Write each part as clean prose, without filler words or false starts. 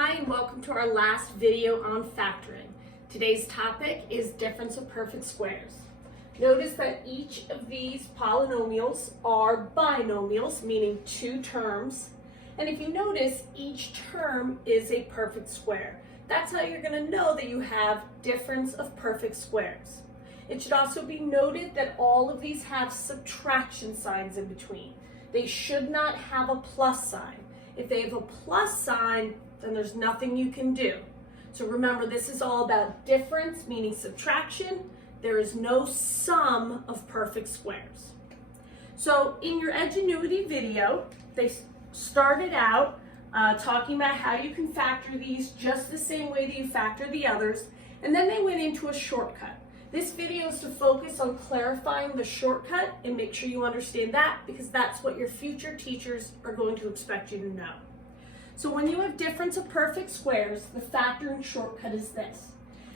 Hi and welcome to our last video on factoring. Today's topic is difference of perfect squares. Notice that each of these polynomials are binomials, meaning two terms. And if you notice, each term is a perfect square. That's how you're going to know that you have difference of perfect squares. It should also be noted that all of these have subtraction signs in between. They should not have a plus sign. If they have a plus sign, then there's nothing you can do. So remember, this is all about difference, meaning subtraction. There is no sum of perfect squares. So in your Edgenuity video, they started out talking about how you can factor these just the same way that you factor the others, and then they went into a shortcut. This video is to focus on clarifying the shortcut and make sure you understand that, because that's what your future teachers are going to expect you to know. So when you have difference of perfect squares, the factoring shortcut is this.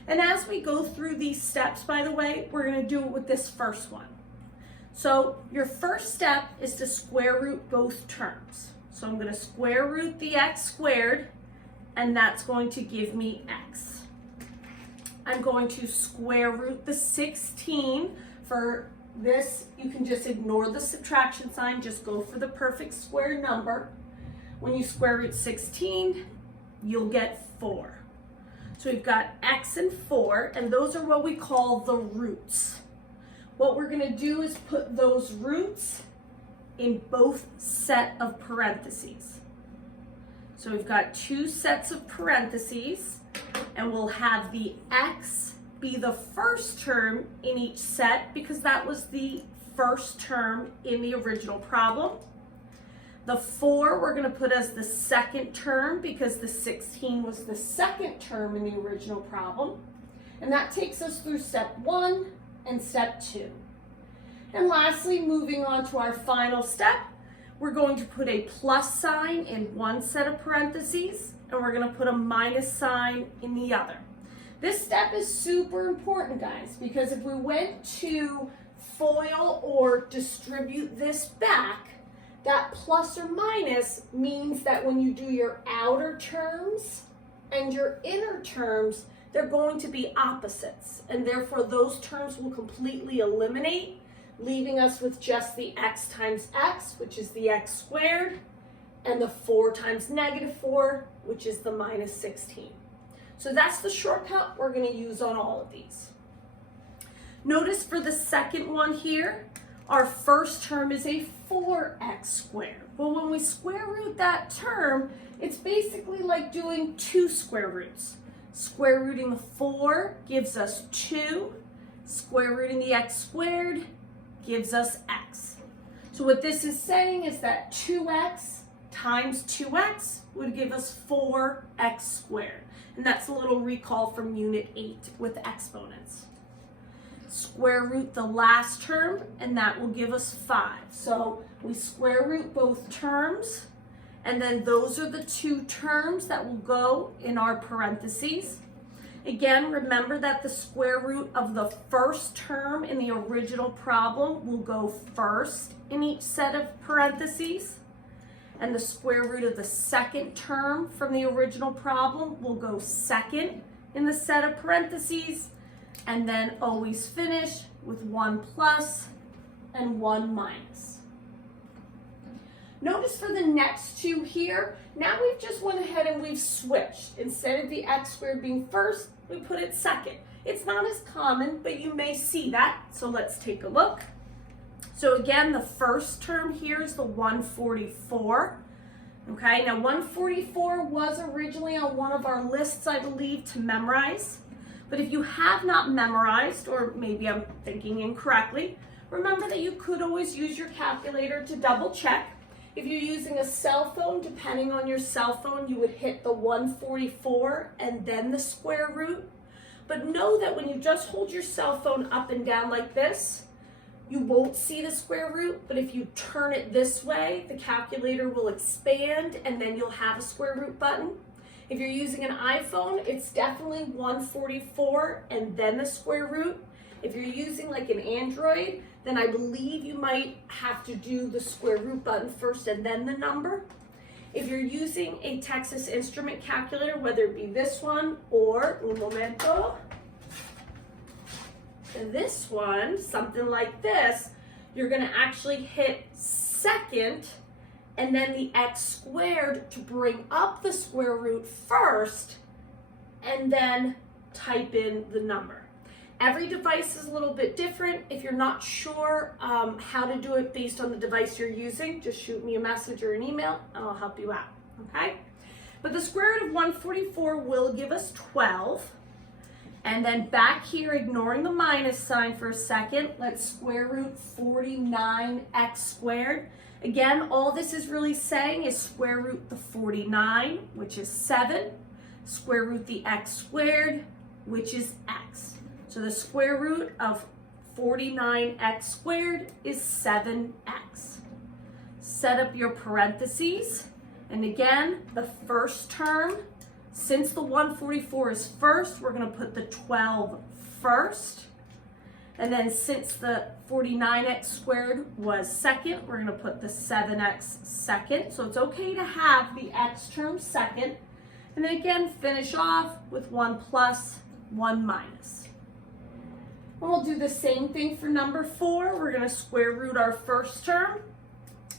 And as we go through these steps, by the way, we're going to do it with this first one. So your first step is to square root both terms. So I'm going to square root the x squared, and that's going to give me x. I'm going to square root the 16. For this, you can just ignore the subtraction sign, just go for the perfect square number. When you square root 16, you'll get 4. So we've got x and 4, and those are what we call the roots. What we're going to do is put those roots in both set of parentheses. So we've got two sets of parentheses, and we'll have the x be the first term in each set because that was the first term in the original problem. The 4 we're going to put as the second term because the 16 was the second term in the original problem. And that takes us through step 1 and step 2. And lastly, moving on to our final step, we're going to put a plus sign in one set of parentheses, and we're going to put a minus sign in the other. This step is super important, guys, because if we went to FOIL or distribute this back, that plus or minus means that when you do your outer terms and your inner terms, they're going to be opposites, and therefore those terms will completely eliminate, leaving us with just the x times x, which is the x squared, and the 4 times negative 4, which is the minus 16. So that's the shortcut we're going to use on all of these. Notice for the second one here, our first term is a 4x squared. Well, when we square root that term, it's basically like doing two square roots. Square rooting the 4 gives us 2. Square rooting the x squared gives us x. So what this is saying is that 2x times 2x would give us 4x squared. And that's a little recall from Unit 8 with exponents. Square root the last term, and that will give us 5. So we square root both terms, and then those are the two terms that will go in our parentheses. Again, remember that the square root of the first term in the original problem will go first in each set of parentheses, and the square root of the second term from the original problem will go second in the set of parentheses, and then always finish with 1 plus and 1 minus. Notice for the next two here, now we've just went ahead and we've switched. Instead of the x squared being first, we put it second. It's not as common, but you may see that. So let's take a look. So again, the first term here is the 144. Okay, now 144 was originally on one of our lists, I believe, to memorize. But if you have not memorized, or maybe I'm thinking incorrectly, remember that you could always use your calculator to double check. If you're using a cell phone, depending on your cell phone, you would hit the 144 and then the square root. But know that when you just hold your cell phone up and down like this, you won't see the square root, but if you turn it this way, the calculator will expand and then you'll have a square root button. If you're using an iPhone, it's definitely 144 and then the square root. If you're using like an Android, then I believe you might have to do the square root button first and then the number. If you're using a Texas Instrument calculator, whether it be this one or, un momento, this one, something like this, you're gonna actually hit second and then the x squared to bring up the square root first, and then type in the number. Every device is a little bit different. If you're not sure how to do it based on the device you're using, just shoot me a message or an email and I'll help you out, okay? But the square root of 144 will give us 12. And then back here, ignoring the minus sign for a second, let's square root 49x squared. Again, all this is really saying is square root the 49, which is 7, square root the x squared, which is x. So the square root of 49x squared is 7x. Set up your parentheses. And again, the first term, since the 144 is first, we're going to put the 12 first. And then since the 49x squared was second, we're going to put the 7x second. So it's okay to have the x term second. And then again, finish off with 1 plus, 1 minus. And we'll do the same thing for number 4. We're going to square root our first term,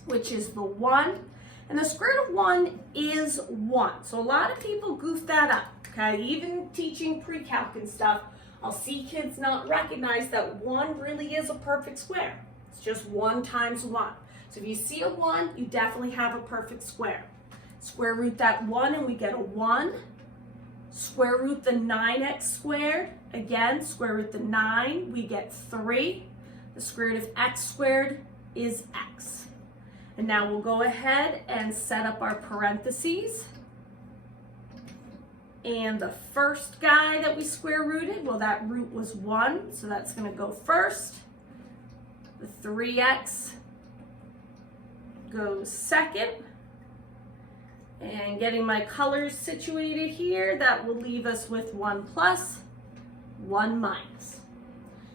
which is the 1. And the square root of 1 is 1. So a lot of people goof that up, okay? Even teaching pre-calc and stuff, I'll see kids not recognize that 1 really is a perfect square. It's just 1 times 1. So if you see a 1, you definitely have a perfect square. Square root that 1 and we get a 1. Square root the 9x squared. Again, square root the 9, we get 3. The square root of x squared is x. And now we'll go ahead and set up our parentheses. And the first guy that we square rooted, well, that root was 1, so that's going to go first. The 3x goes second. And getting my colors situated here, that will leave us with 1 plus, 1 minus.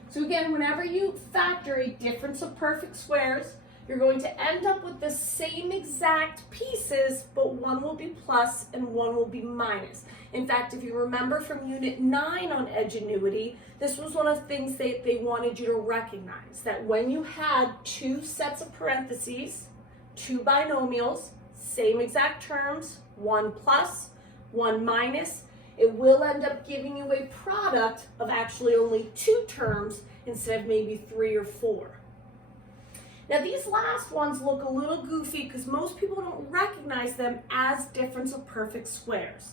So again, whenever you factor a difference of perfect squares, you're going to end up with the same exact pieces, but one will be plus and one will be minus. In fact, if you remember from Unit 9 on Edgenuity, this was one of the things they wanted you to recognize, that when you had 2 sets of parentheses, 2 binomials, same exact terms, 1 plus, 1 minus, it will end up giving you a product of actually only 2 terms instead of maybe 3 or 4. Now these last ones look a little goofy because most people don't recognize them as difference of perfect squares.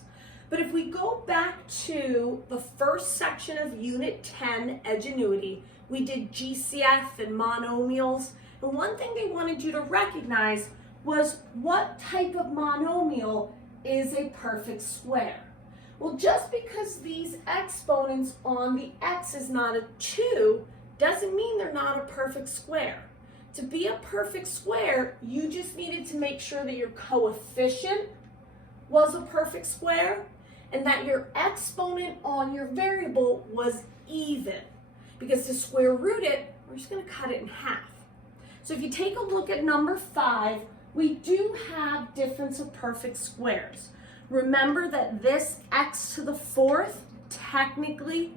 But if we go back to the first section of Unit 10, Edgenuity, we did GCF and monomials. And one thing they wanted you to recognize was what type of monomial is a perfect square. Well, just because these exponents on the x is not a 2 doesn't mean they're not a perfect square. To be a perfect square, you just needed to make sure that your coefficient was a perfect square and that your exponent on your variable was even. Because to square root it, we're just going to cut it in half. So if you take a look at number 5, we do have difference of perfect squares. Remember that this x to the 4th technically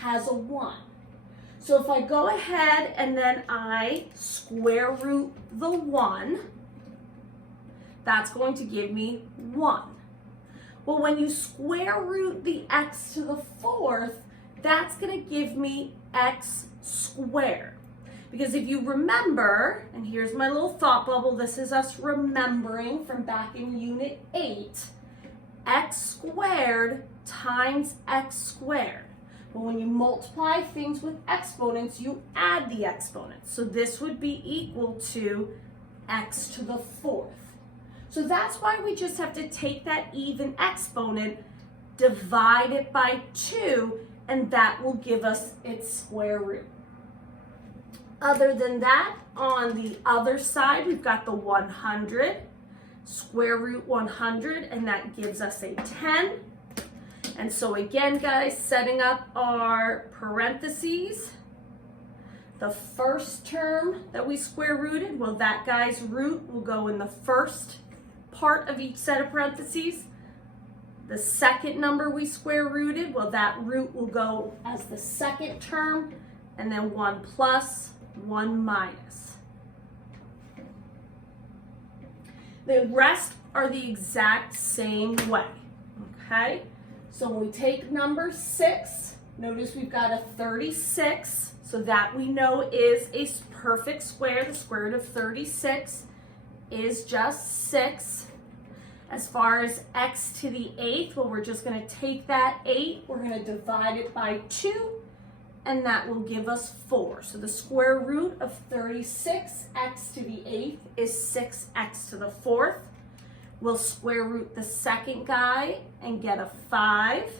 has a 1. So if I go ahead and then I square root the 1, that's going to give me 1. Well, when you square root the x to the 4th, that's going to give me x squared. Because if you remember, and here's my little thought bubble, this is us remembering from back in Unit 8, x squared times x squared. But when you multiply things with exponents, you add the exponents. So this would be equal to x to the 4th. So that's why we just have to take that even exponent, divide it by 2, and that will give us its square root. Other than that, on the other side, we've got the 100, square root 100, and that gives us a 10. And so again, guys, setting up our parentheses, the first term that we square rooted, well, that guy's root will go in the first part of each set of parentheses. The second number we square rooted, well, that root will go as the second term, and then 1 plus, 1 minus. The rest are the exact same way, okay? So when we take number 6, notice we've got a 36, so that we know is a perfect square. The square root of 36 is just 6. As far as x to the 8th, well, we're just going to take that 8, we're going to divide it by 2, and that will give us 4. So the square root of 36, x to the 8th, is 6x to the 4th. We'll square root the second guy and get a 5.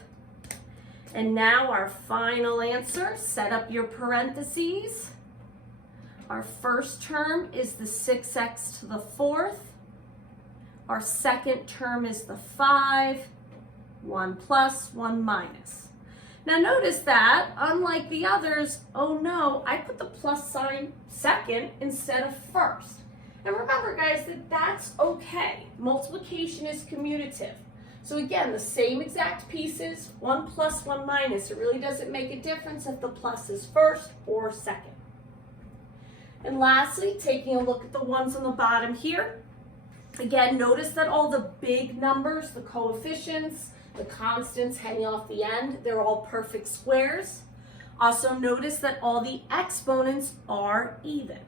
And now our final answer, set up your parentheses. Our first term is the 6x to the 4th. Our second term is the 5, 1 plus, 1 minus. Now notice that, unlike the others, oh no, I put the plus sign second instead of first. And remember guys, that's okay. Multiplication is commutative. So again, the same exact pieces, 1 plus, 1 minus. It really doesn't make a difference if the plus is first or second. And lastly, taking a look at the ones on the bottom here. Again, notice that all the big numbers, the coefficients, the constants hanging off the end, they're all perfect squares. Also notice that all the exponents are even.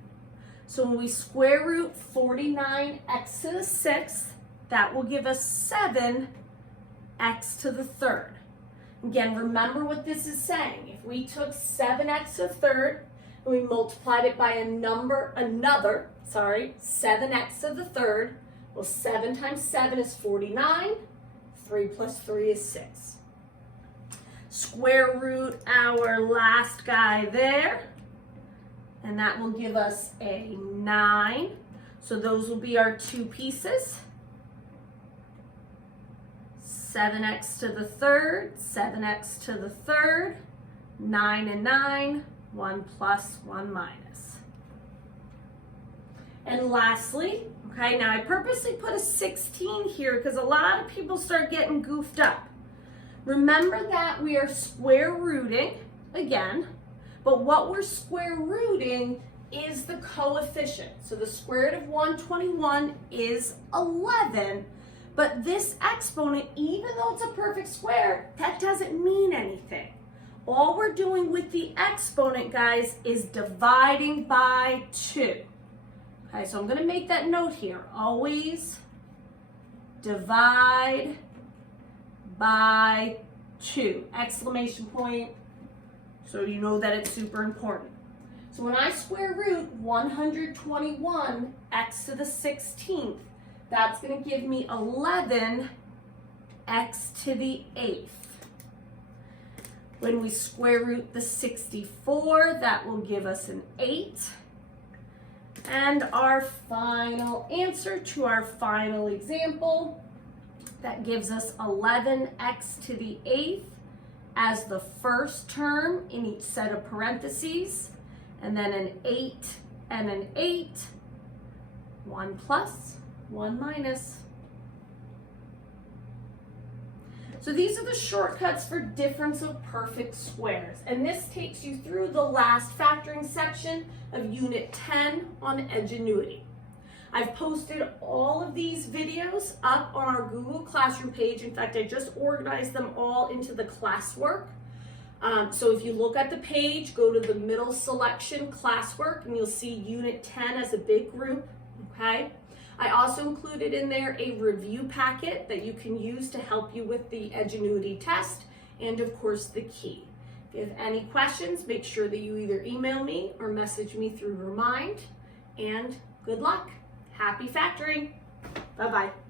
So when we square root 49x to the 6th, that will give us 7x to the 3rd. Again, remember what this is saying. If we took 7x to the 3rd and we multiplied it by another 7x to the 3rd, well, 7 times 7 is 49. 3 plus 3 is 6. Square root our last guy there, and that will give us a 9. So those will be our two pieces. 7x to the 3rd, 7x to the 3rd, 9 and 9, 1 plus, 1 minus. And lastly, okay, now I purposely put a 16 here because a lot of people start getting goofed up. Remember that we are square rooting, again, but what we're square rooting is the coefficient. So the square root of 121 is 11, but this exponent, even though it's a perfect square, that doesn't mean anything. All we're doing with the exponent, guys, is dividing by 2. Okay, so I'm going to make that note here. Always divide by 2. Exclamation point, so you know that it's super important. So when I square root 121x to the 16th, that's going to give me 11x to the 8th. When we square root the 64, that will give us an 8. And our final answer to our final example, that gives us 11x to the 8th as the first term in each set of parentheses, and then an 8 and an 8, 1 plus, 1 minus. So these are the shortcuts for difference of perfect squares, and this takes you through the last factoring section of Unit 10 on Edgenuity. I've posted all of these videos up on our Google Classroom page. In fact, I just organized them all into the classwork. So if you look at the page, go to the middle selection, classwork, and you'll see Unit 10 as a big group, okay? I also included in there a review packet that you can use to help you with the Edgenuity test, and of course the key. If you have any questions, make sure that you either email me or message me through Remind, and good luck. Happy factoring. Bye-bye.